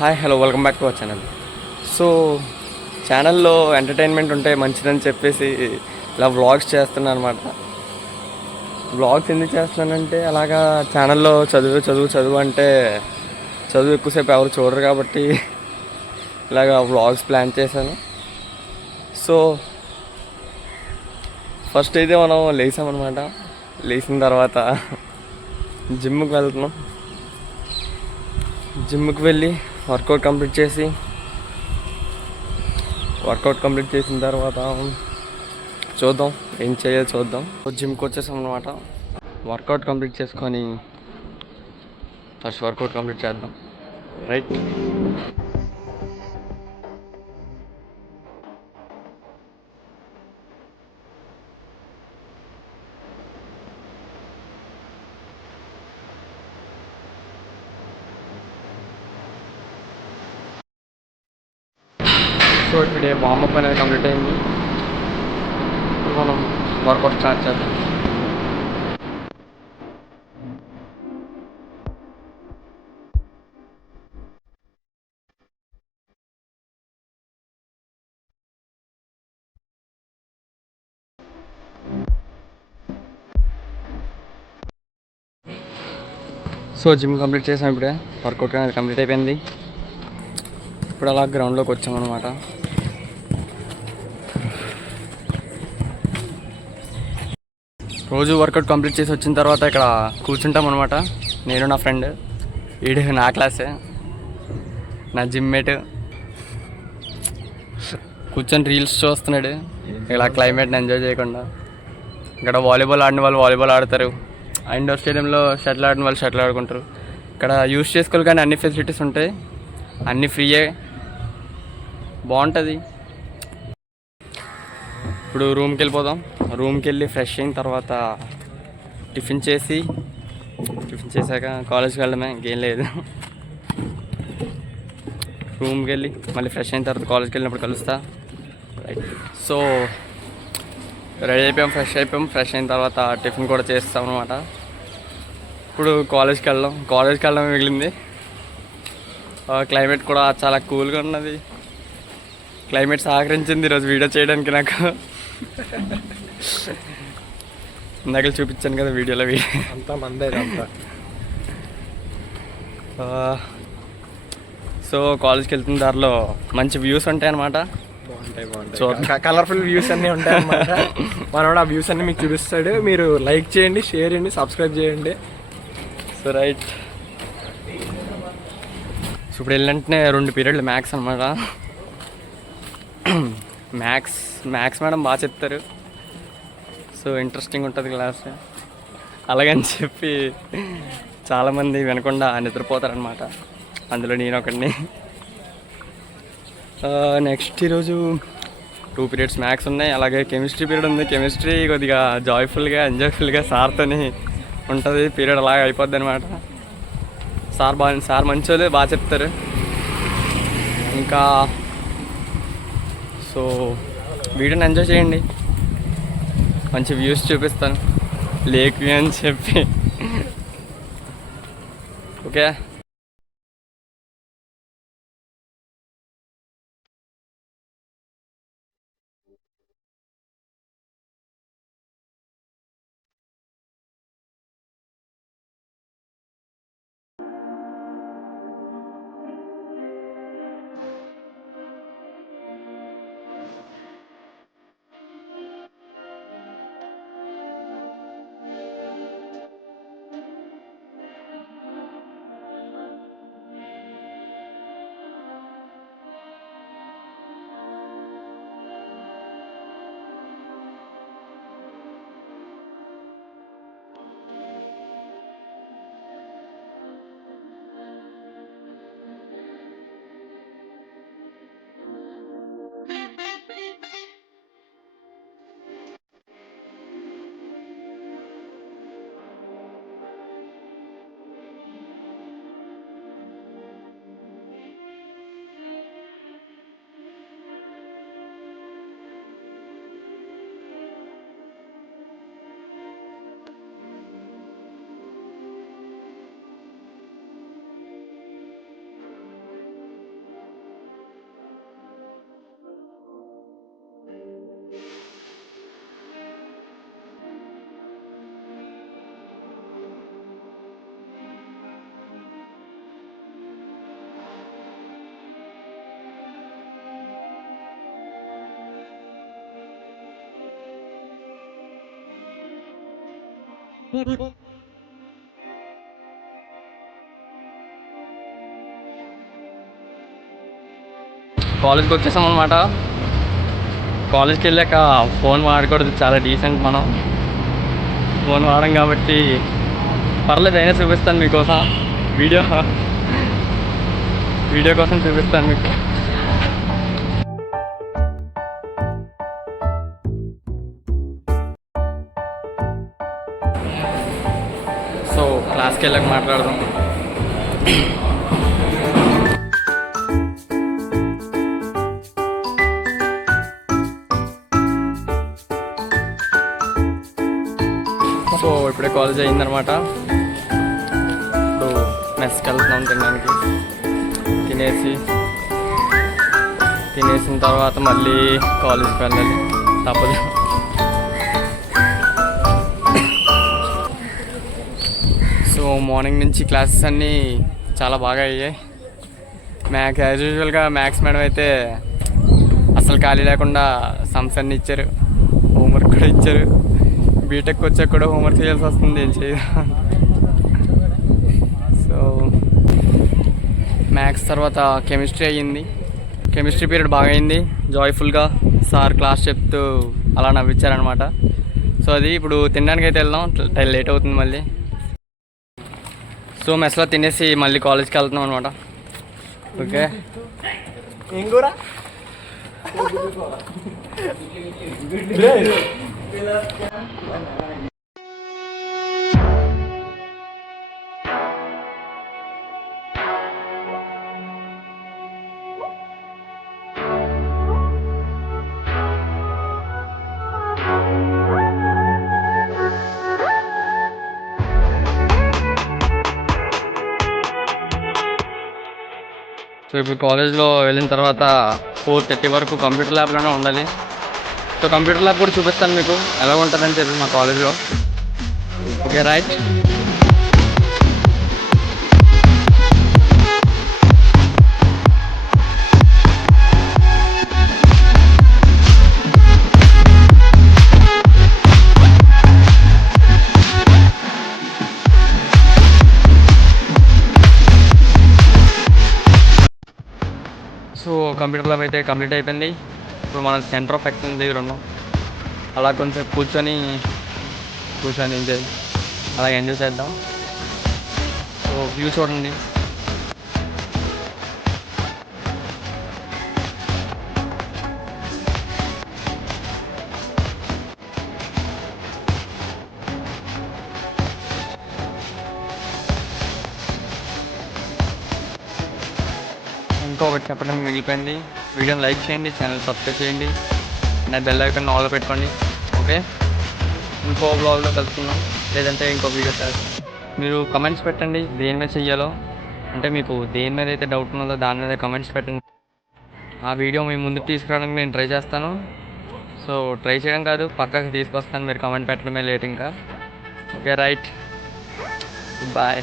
Hi hello welcome back to our channel. So ఛానల్లో entertainment ఉంటే మంచిదని చెప్పేసి ఇలా వ్లాగ్స్ చేస్తున్నాను అనమాట. వ్లాగ్స్ ఎందుకు చేస్తున్నానంటే అలాగా ఛానల్లో చదువు అంటే చదువు ఎక్కువసేపు ఎవరు చూడరు కాబట్టి ఇలాగా వ్లాగ్స్ ప్లాన్ చేశాను. సో ఫస్ట్ అయితే మనం లేసామన్నమాట. లేచిన తర్వాత జిమ్కి వెళ్తున్నాం. జిమ్కి వెళ్ళి వర్కౌట్ కంప్లీట్ చేసిన తర్వాత చూద్దాం ఏం చేయాలో చూద్దాం. జిమ్కి వచ్చేసాం అనమాట. వర్కౌట్ కంప్లీట్ చేసుకొని ఫస్ట్ వర్కౌట్ కంప్లీట్ చేద్దాం, రైట్? సో ఇప్పుడు వార్మప్ అనేది కంప్లీట్ అయింది. ఇప్పుడు మనం వర్కౌట్ స్టార్ట్ చేద్దాం. సో జిమ్ కంప్లీట్ చేసాం. ఇప్పుడే వర్కౌట్ అనేది కంప్లీట్ అయిపోయింది. ఇప్పుడు అలా గ్రౌండ్లోకి వచ్చామన్నమాట. రోజు వర్కౌట్ కంప్లీట్ చేసి వచ్చిన తర్వాత ఇక్కడ కూర్చుంటాం అనమాట. నేను నా ఫ్రెండ్, వీడు నా క్లాసే, నా జిమ్ మేట్, కూర్చొని రీల్స్ చూస్తున్నాడు ఇలా క్లైమేట్ని ఎంజాయ్ చేయకుండా. ఇక్కడ వాలీబాల్ ఆడిన వాళ్ళు వాలీబాల్ ఆడతారు, ఇండోర్ స్టేడియంలో షటిల్ ఆడిన వాళ్ళు షటిల్ ఆడుకుంటారు. ఇక్కడ యూజ్ చేసుకోవాలి కానీ అన్ని ఫెసిలిటీస్ ఉంటాయి, అన్నీ ఫ్రీయే, బాగుంటుంది. ఇప్పుడు రూమ్కి వెళ్ళిపోదాం. రూమ్కి వెళ్ళి ఫ్రెష్ అయిన తర్వాత టిఫిన్ చేశాక కాలేజ్కి వెళ్ళడమే, ఇంకేం లేదు. రూమ్కి వెళ్ళి మళ్ళీ ఫ్రెష్ అయిన తర్వాత కాలేజ్కి వెళ్ళినప్పుడు కలుస్తా, రైట్? సో రెడీ అయిపోయాం, ఫ్రెష్ అయిన తర్వాత టిఫిన్ కూడా చేస్తాం అనమాట. ఇప్పుడు కాలేజ్కి వెళ్ళడం మిగిలింది. క్లైమేట్ కూడా చాలా కూల్గా ఉన్నది. క్లైమేట్ సహకరించింది ఈరోజు వీడియో చేయడానికి నాకు. ఇందాక చూపించాను కదా వీడియోలో, అంతా మందే అంతా. సో కాలేజ్కి వెళ్తున్న దారిలో మంచి వ్యూస్ ఉంటాయి అన్నమాట. బాగుంటాయి, కలర్ఫుల్ వ్యూస్ అన్నీ ఉంటాయి అన్నమాట. మనోడు ఆ వ్యూస్ అన్నీ మీకు చూపిస్తాడు. మీరు లైక్ చేయండి, షేర్ చేయండి, సబ్స్క్రైబ్ చేయండి. So right. సో ఇప్పుడు వెళ్ళంటనే 2 పీరియడ్లు మ్యాథ్స్ అనమాట. మ్యాథ్స్ మేడం బాగా చెప్తారు. సో ఇంట్రెస్టింగ్ ఉంటుంది క్లాస్. అలాగని చెప్పి చాలామంది వినకుండా నిద్రపోతారనమాట, అందులో నేను ఒకడిని. నెక్స్ట్ ఈరోజు 2 పీరియడ్స్ మ్యాథ్స్ ఉన్నాయి, అలాగే కెమిస్ట్రీ పీరియడ్ ఉంది. కెమిస్ట్రీ కొద్దిగా ఎంజాయ్ఫుల్గా సార్తోని ఉంటుంది. పీరియడ్ అలాగే అయిపోద్ది అనమాట. సార్ మంచోళ్ళు, బాగా చెప్తారు. ఇంకా సో వీడియోని ఎంజాయ్ చేయండి, మంచి వ్యూస్ చూపిస్తాను, లేక్ వ్యూ అని చెప్పి. ఓకే. కాలేజ్కి వచ్చేసాం అనమాట. కాలేజ్కి వెళ్ళాక ఫోన్ వాడకూడదు, చాలా డీసెంట్ మనం. ఫోన్ వాడడం కాబట్టి పర్లేదు, అయినా చూపిస్తాను మీకోసం వీడియో కోసం చూపిస్తాను మీకు. సో క్లాస్కి వెళ్ళాక మాట్లాడదాం. సో ఇప్పుడే కాలేజ్ అయిందనమాట. ఇప్పుడు మెస్కి వెళ్తున్నాం తినడానికి. తినేసిన తర్వాత మళ్ళీ కాలేజ్కి వెళ్ళాలి, తప్పదు. సో మార్నింగ్ నుంచి క్లాసెస్ అన్నీ చాలా బాగా అయ్యాయి. యాజ్ యూజువల్గా మ్యాథ్స్ మేడం అయితే అసలు ఖాళీ లేకుండా సమ్స్ అన్నీ ఇచ్చారు, హోంవర్క్ కూడా ఇచ్చారు. బీటెక్ వచ్చాక కూడా హోంవర్క్ చేయాల్సి వస్తుంది, ఏం చేయదు. సో మ్యాథ్స్ తర్వాత కెమిస్ట్రీ అయ్యింది. కెమిస్ట్రీ పీరియడ్ బాగా అయింది, జాయ్ఫుల్గా సార్ క్లాస్ చెప్తూ అలా నవ్వించారనమాట. సో అది ఇప్పుడు తినడానికి అయితే వెళ్దాం, లేట్ అవుతుంది మళ్ళీ. సో మెస్లో తినేసి మళ్ళీ కాలేజ్కి వెళ్తున్నాం అనమాట. ఓకే, సో ఇప్పుడు కాలేజ్లో వెళ్ళిన తర్వాత 4:30 వరకు కంప్యూటర్ ల్యాబ్లోనే ఉండాలి. సో కంప్యూటర్ ల్యాబ్ కూడా చూపిస్తాను మీకు ఎలా ఉంటుందని చెప్పి మా కాలేజ్లో. Okay right. So computer lab అయితే కంప్లీట్ అయిపోయింది. ఇప్పుడు మనం సెంటర్ ఆఫ్ ఎక్సలెన్స్ దగ్గర ఉన్నాం. అలా కొంచెం కూర్చొని అలా ఎంజాయ్ చేద్దాం. సో వ్యూ చూడండి. ఇంకొకటి చెప్పడం మిగిలిపోయింది, వీడియోని లైక్ చేయండి, ఛానల్ సబ్స్క్రైబ్ చేయండి, నా బెల్ ఐకాన్ ఆన్లో పెట్టుకోండి. ఓకే, ఇంకో బ్లాగ్లో కలుసుకుందాం, లేదంటే ఇంకో వీడియో చేస్తాం. మీరు కమెంట్స్ పెట్టండి దేని మీద చెయ్యాలో, అంటే మీకు దేని మీద అయితే డౌట్ ఉన్నదో దాని మీద కమెంట్స్ పెట్టండి. ఆ వీడియో మీ ముందుకు తీసుకురావడానికి నేను ట్రై చేస్తాను. సో ట్రై చేయడం కాదు, పక్కకి తీసుకొస్తాను, మీరు కమెంట్ పెట్టడమే లేట్ ఇంకా. Okay right, bye.